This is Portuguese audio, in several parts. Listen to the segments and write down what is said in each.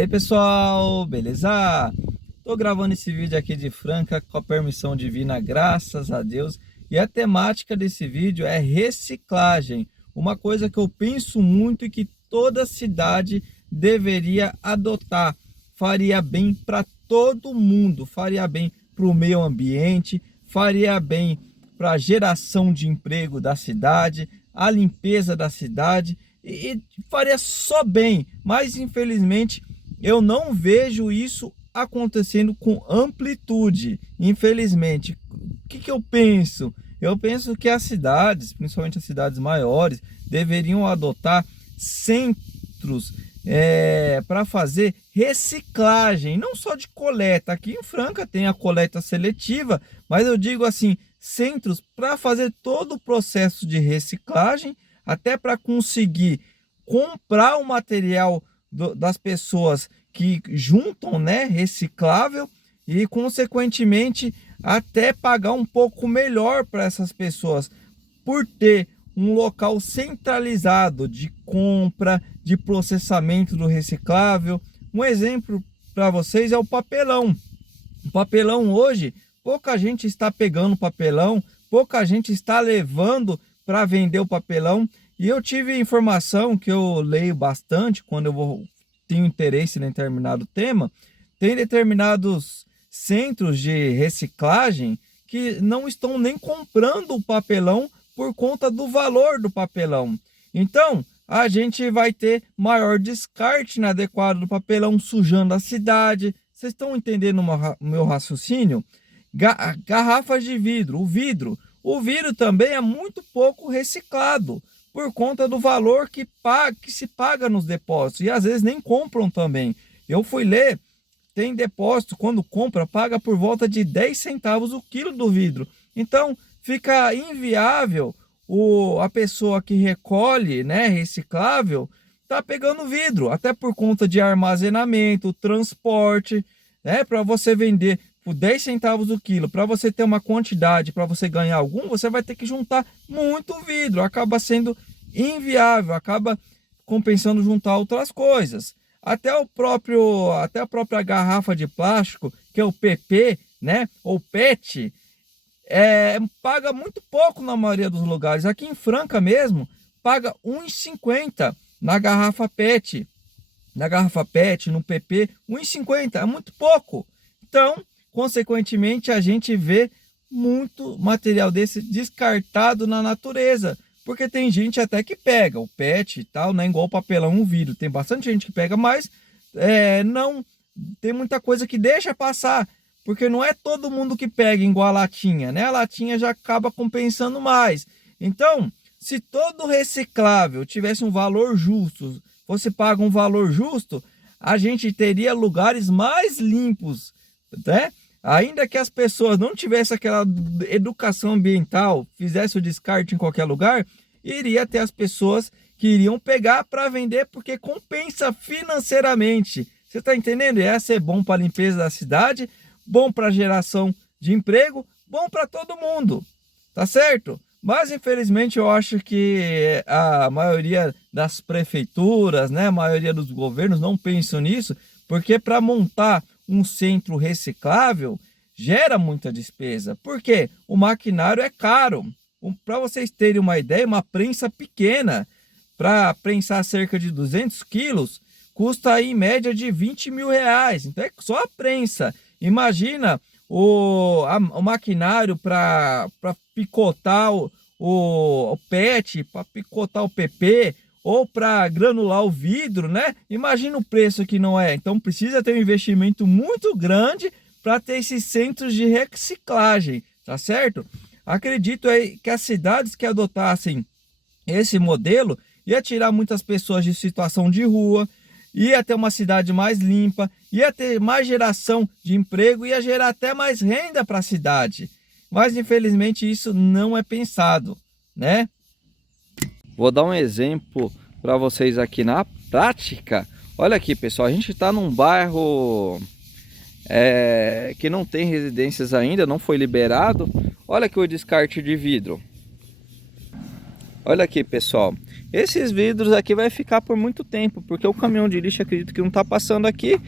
E aí pessoal, beleza? Tô gravando esse vídeo aqui de Franca com a permissão divina, graças a Deus. E a temática desse vídeo é reciclagem. Uma coisa que eu penso muito e que toda cidade deveria adotar. Faria bem para todo mundo, faria bem para o meio ambiente, faria bem para a geração de emprego da cidade, a limpeza da cidade e faria só bem. Mas infelizmente eu não vejo isso acontecendo com amplitude, infelizmente. O que eu penso? Eu penso que as cidades, principalmente as cidades maiores, deveriam adotar centros para fazer reciclagem, não só de coleta. Aqui em Franca tem a coleta seletiva, mas eu digo assim, centros para fazer todo o processo de reciclagem, até para conseguir comprar o material das pessoas que juntam, né, reciclável, e consequentemente até pagar um pouco melhor para essas pessoas por ter um local centralizado de compra, de processamento do reciclável. Um exemplo para vocês é o papelão. O papelão hoje, pouca gente está pegando papelão, pouca gente está levando para vender o papelão. E eu tive informação que eu leio bastante quando tenho interesse em determinado tema. Tem determinados centros de reciclagem que não estão nem comprando o papelão por conta do valor do papelão. Então, a gente vai ter maior descarte inadequado do papelão, sujando a cidade. Vocês estão entendendo o meu raciocínio? Garrafas de vidro, o vidro também é muito pouco reciclado por conta do valor que se paga nos depósitos, e às vezes nem compram também. Eu fui ler, tem depósito, quando compra, paga por volta de 10 centavos o quilo do vidro. Então fica inviável a pessoa que recolhe, né, reciclável, tá pegando vidro, até por conta de armazenamento, transporte, né, para você vender por 10 centavos o quilo, para você ter uma quantidade, para você ganhar algum, você vai ter que juntar muito vidro, acaba sendo inviável, acaba compensando juntar outras coisas. Até a própria garrafa de plástico, que é o PP, né, ou PET, paga muito pouco na maioria dos lugares. Aqui em Franca mesmo, paga R$ 1,50 na garrafa PET. Na garrafa PET, no PP, R$ 1,50, é muito pouco. Então, consequentemente, a gente vê muito material desse descartado na natureza. Porque tem gente até que pega o PET e tal, né? Igual o papelão, o vidro. Tem bastante gente que pega, mas não tem muita coisa que deixa passar. Porque não é todo mundo que pega igual a latinha, né? A latinha já acaba compensando mais. Então, se todo reciclável tivesse um valor justo, você paga um valor justo, a gente teria lugares mais limpos, né? Ainda que as pessoas não tivessem aquela educação ambiental, fizesse o descarte em qualquer lugar, iria ter as pessoas que iriam pegar para vender porque compensa financeiramente. Você está entendendo? Ia ser bom para a limpeza da cidade, bom para a geração de emprego, bom para todo mundo, tá certo? Mas infelizmente eu acho que a maioria das prefeituras, né, a maioria dos governos não pensam nisso, porque para montar um centro reciclável gera muita despesa. Por quê? O maquinário é caro. Para vocês terem uma ideia, uma prensa pequena, para prensar cerca de 200 quilos, custa aí em média de R$ 20.000. Então é só a prensa. Imagina o maquinário para picotar o PET, para picotar o PP, ou para granular o vidro, né? Imagina o preço que não é. Então precisa ter um investimento muito grande para ter esses centros de reciclagem, tá certo? Acredito aí que as cidades que adotassem esse modelo ia tirar muitas pessoas de situação de rua, ia ter uma cidade mais limpa, ia ter mais geração de emprego, ia gerar até mais renda para a cidade. Mas infelizmente isso não é pensado, né? Vou dar um exemplo para vocês aqui na prática. Olha aqui, pessoal, a gente está num bairro que não tem residências ainda, não foi liberado. Olha aqui o descarte de vidro. Olha aqui, pessoal. esses vidros aqui vai ficar por muito tempo, porque o caminhão de lixo acredito que não está passando aqui,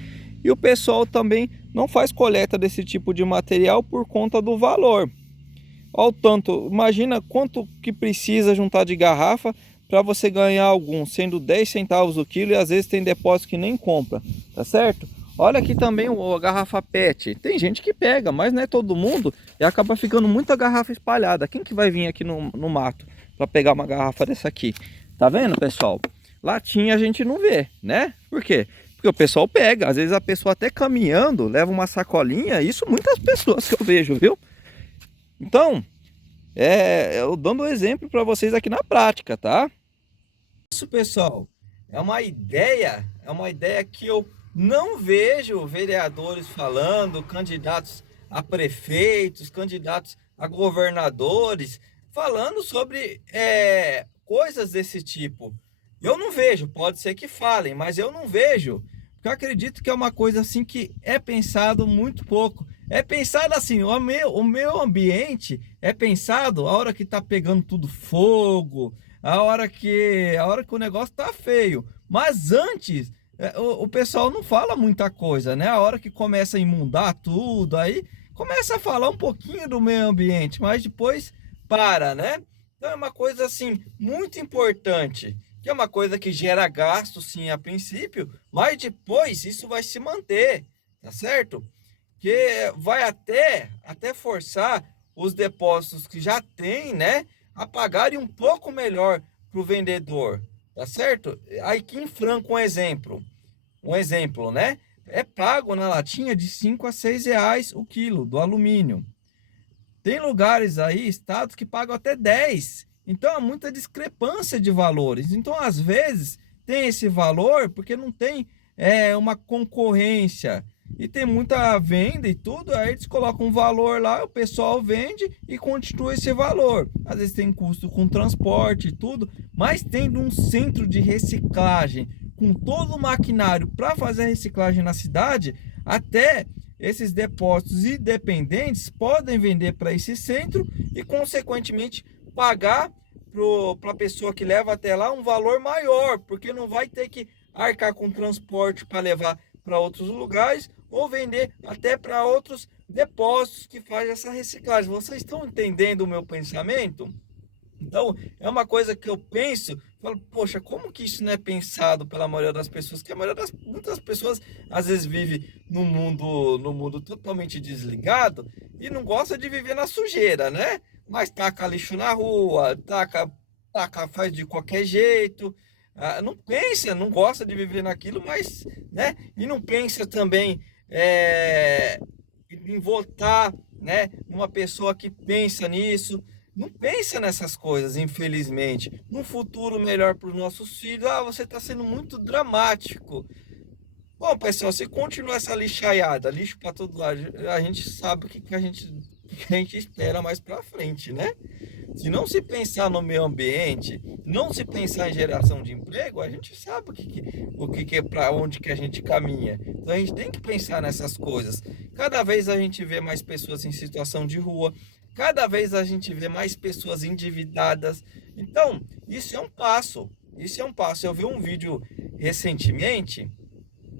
e o pessoal também não faz coleta desse tipo de material por conta do valor. Olha o tanto, imagina quanto que precisa juntar de garrafa para você ganhar algum, sendo 10 centavos o quilo, e às vezes tem depósito que nem compra, tá certo? Olha aqui também a garrafa PET, tem gente que pega, mas não é todo mundo, e acaba ficando muita garrafa espalhada. Quem que vai vir aqui no mato para pegar uma garrafa dessa aqui? Tá vendo, pessoal? Latinha a gente não vê, né? Por quê? Porque o pessoal pega, às vezes a pessoa até caminhando, leva uma sacolinha, isso muitas pessoas que eu vejo, viu? Então, eu dando um exemplo para vocês aqui na prática, tá? Isso, pessoal, é uma ideia que eu não vejo vereadores falando, candidatos a prefeitos, candidatos a governadores, falando sobre coisas desse tipo. Eu não vejo, pode ser que falem, mas eu não vejo, porque eu acredito que é uma coisa assim que é pensado muito pouco. É pensado assim, o meu ambiente é pensado a hora que tá pegando tudo fogo, a hora que o negócio tá feio. Mas antes, o pessoal não fala muita coisa, né? A hora que começa a inundar tudo, aí começa a falar um pouquinho do meio ambiente, mas depois para, né? Então é uma coisa assim muito importante, que é uma coisa que gera gasto sim a princípio, mas depois isso vai se manter, tá certo? Que vai até forçar os depósitos que já tem, né, a pagarem um pouco melhor para o vendedor, tá certo? Aqui em Franca um exemplo, né? É pago na latinha de 5 a 6 reais o quilo do alumínio. Tem lugares aí, estados que pagam até 10. Então há muita discrepância de valores. Então às vezes tem esse valor porque não tem uma concorrência. E tem muita venda e tudo, aí eles colocam um valor lá, o pessoal vende e continua esse valor. Às vezes tem custo com transporte e tudo, mas tendo um centro de reciclagem, com todo o maquinário para fazer a reciclagem na cidade, até esses depósitos independentes podem vender para esse centro e, consequentemente, pagar para a pessoa que leva até lá um valor maior, porque não vai ter que arcar com transporte para levar para outros lugares ou vender até para outros depósitos que fazem essa reciclagem. Vocês estão entendendo o meu pensamento? Então, é uma coisa que eu penso, falo, poxa, como que isso não é pensado pela maioria das pessoas? Que a maioria muitas pessoas às vezes vive no mundo totalmente desligado e não gosta de viver na sujeira, né? Mas taca lixo na rua, faz de qualquer jeito. Não pensa, não gosta de viver naquilo, mas, né? E não pensa também em votar, né? Uma pessoa que pensa nisso. Não pensa nessas coisas, infelizmente. Num futuro melhor para os nossos filhos. Você está sendo muito dramático. Bom, pessoal, se continuar essa lixaiada, lixo para todo lado, a gente sabe o que a gente espera mais para frente, né? Se não se pensar no meio ambiente, não se pensar em geração de emprego, a gente sabe o que é para onde que a gente caminha. Então a gente tem que pensar nessas coisas. Cada vez a gente vê mais pessoas em situação de rua, cada vez a gente vê mais pessoas endividadas. Então, isso é um passo. Isso é um passo. Eu vi um vídeo recentemente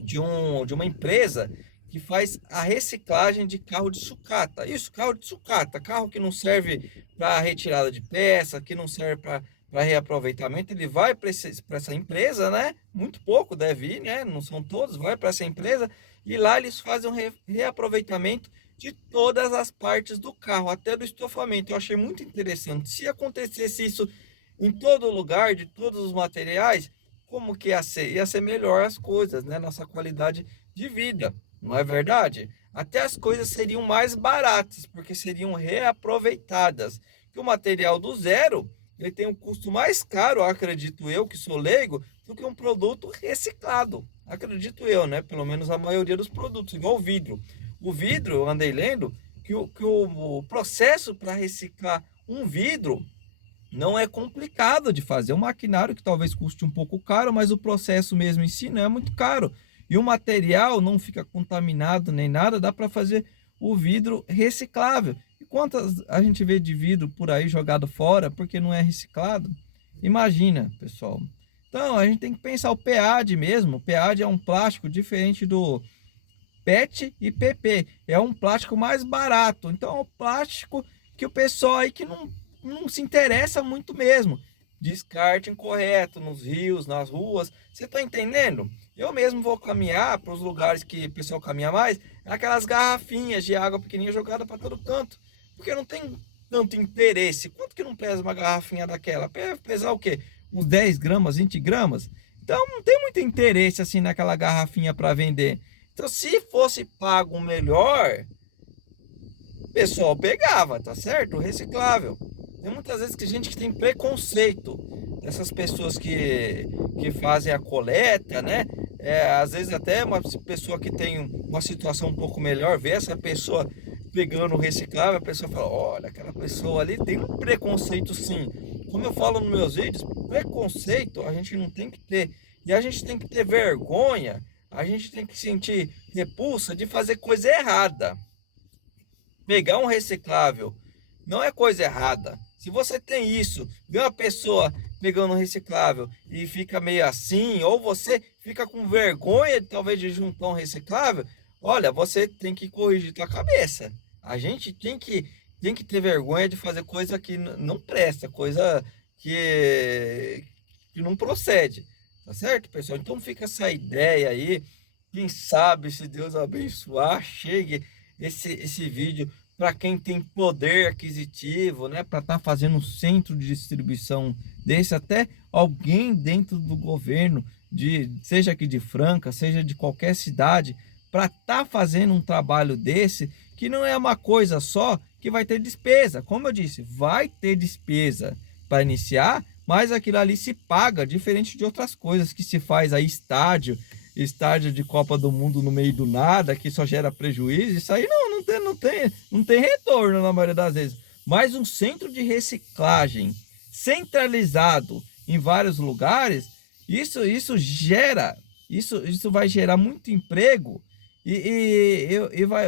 de uma empresa que faz a reciclagem de carro de sucata. Isso, carro de sucata, carro que não serve para retirada de peça, que não serve para reaproveitamento, ele vai para essa empresa, né? Muito pouco deve ir, né? Não são todos, vai para essa empresa e lá eles fazem um reaproveitamento de todas as partes do carro, até do estofamento. Eu achei muito interessante. Se acontecesse isso em todo lugar, de todos os materiais, como que ia ser? Ia ser melhor as coisas, né? Nossa qualidade de vida. Não é verdade? Até as coisas seriam mais baratas, porque seriam reaproveitadas. Que o material do zero, ele tem um custo mais caro, acredito eu, que sou leigo, do que um produto reciclado. Acredito eu, né? Pelo menos a maioria dos produtos, igual o vidro. O vidro, eu andei lendo, que o processo para reciclar um vidro não é complicado de fazer. É um maquinário que talvez custe um pouco caro, mas o processo mesmo em si não é muito caro. E o material não fica contaminado nem nada, dá para fazer o vidro reciclável. E quantas a gente vê de vidro por aí jogado fora porque não é reciclado? Imagina, pessoal. Então, a gente tem que pensar o PAD mesmo. O PAD é um plástico diferente do PET e PP. É um plástico mais barato. Então, é um plástico que o pessoal aí que não se interessa muito mesmo. Descarte incorreto nos rios, nas ruas. Você tá entendendo? Eu mesmo vou caminhar para os lugares que o pessoal caminha mais, aquelas garrafinhas de água pequenininha jogada para todo canto. Porque não tem tanto interesse. Quanto que não pesa uma garrafinha daquela? Pesar o quê? Uns 10 gramas, 20 gramas? Então não tem muito interesse assim naquela garrafinha para vender. Então se fosse pago melhor, o pessoal pegava, tá certo? O reciclável. Tem muitas vezes que gente que tem preconceito dessas pessoas que fazem a coleta, né? Às vezes até uma pessoa que tem uma situação um pouco melhor, vê essa pessoa pegando o reciclável, a pessoa fala, olha, aquela pessoa ali tem um preconceito sim. Como eu falo nos meus vídeos, preconceito a gente não tem que ter. E a gente tem que ter vergonha, a gente tem que sentir repulsa de fazer coisa errada. Pegar um reciclável não é coisa errada. Se você tem isso, vê uma pessoa pegando um reciclável e fica meio assim, ou você fica com vergonha talvez de juntar um reciclável, olha, você tem que corrigir tua cabeça. A gente tem que ter vergonha de fazer coisa que não presta, coisa que não procede. Tá certo, pessoal? Então fica essa ideia aí. Quem sabe, se Deus abençoar, chegue esse vídeo para quem tem poder aquisitivo, né, para estar fazendo um centro de distribuição desse, até alguém dentro do governo, seja aqui de Franca, seja de qualquer cidade, para estar fazendo um trabalho desse, que não é uma coisa só que vai ter despesa. Como eu disse, vai ter despesa para iniciar, mas aquilo ali se paga, diferente de outras coisas que se faz aí, estádio de Copa do Mundo no meio do nada, que só gera prejuízo. Isso aí não tem retorno na maioria das vezes. Mas um centro de reciclagem centralizado em vários lugares, isso vai gerar muito emprego e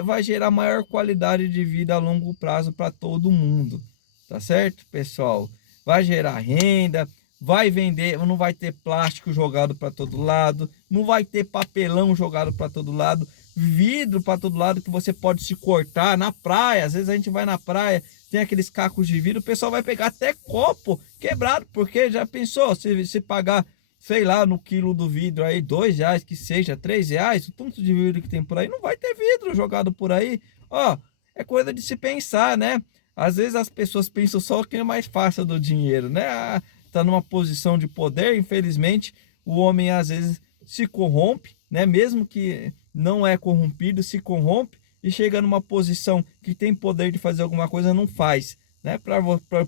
vai gerar maior qualidade de vida a longo prazo para todo mundo, tá certo, pessoal? Vai gerar renda, vai vender, não vai ter plástico jogado para todo lado, não vai ter papelão jogado para todo lado, vidro para todo lado que você pode se cortar na praia. Às vezes a gente vai na praia, tem aqueles cacos de vidro, o pessoal vai pegar até copo quebrado, porque já pensou, se pagar, sei lá, no quilo do vidro aí, R$ 2, que seja, R$ 3, o tanto de vidro que tem por aí, não vai ter vidro jogado por aí. Ó, é coisa de se pensar, né? Às vezes as pessoas pensam só que é mais fácil do dinheiro, né? Tá numa posição de poder, infelizmente, o homem às vezes se corrompe, né? Mesmo que não é corrompido, se corrompe e chega numa posição que tem poder de fazer alguma coisa, não faz, né?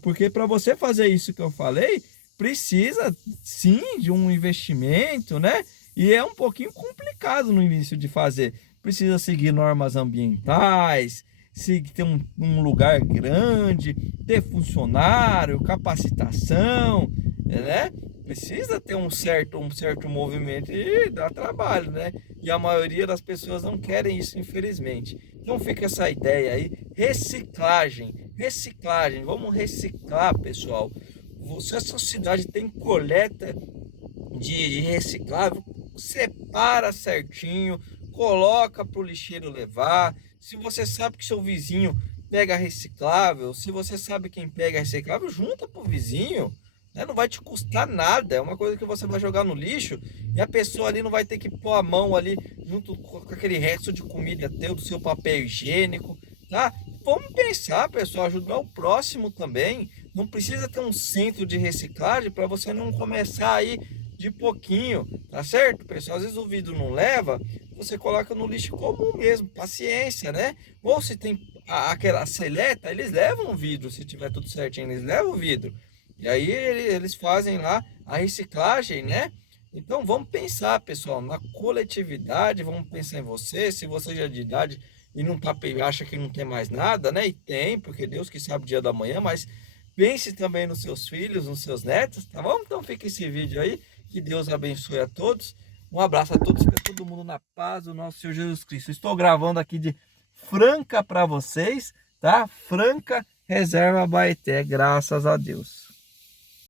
Porque para você fazer isso que eu falei, precisa sim de um investimento, né? E é um pouquinho complicado no início de fazer. Precisa seguir normas ambientais, se ter um lugar grande, ter funcionário, capacitação, né? Precisa ter um certo movimento e dá trabalho, né? E a maioria das pessoas não querem isso, infelizmente. Então fica essa ideia aí, reciclagem, vamos reciclar, pessoal. Se essa cidade tem coleta de reciclável, separa certinho, coloca para o lixeiro levar. Se você sabe que seu vizinho pega reciclável, se você sabe quem pega reciclável, junta pro vizinho, né? Não vai te custar nada, é uma coisa que você vai jogar no lixo e a pessoa ali não vai ter que pôr a mão ali junto com aquele resto de comida teu, do seu papel higiênico, tá? Vamos pensar, pessoal, ajudar o próximo também. Não precisa ter um centro de reciclagem para você não começar aí de pouquinho, tá certo, pessoal? Às vezes o vidro não leva, você coloca no lixo comum mesmo, paciência, né? Ou se tem aquela seleta, eles levam o vidro, se tiver tudo certinho, eles levam o vidro. E aí eles fazem lá a reciclagem, né? Então vamos pensar, pessoal, na coletividade, vamos pensar em você, se você já é de idade e não tá, acha que não tem mais nada, né? E tem, porque Deus que sabe o dia da manhã, mas pense também nos seus filhos, nos seus netos, tá bom? Então fica esse vídeo aí, que Deus abençoe a todos. Um abraço a todos, fica todo mundo na paz do nosso Senhor Jesus Cristo. Estou gravando aqui de Franca para vocês, tá? Franca, Reserva Abaeté, graças a Deus.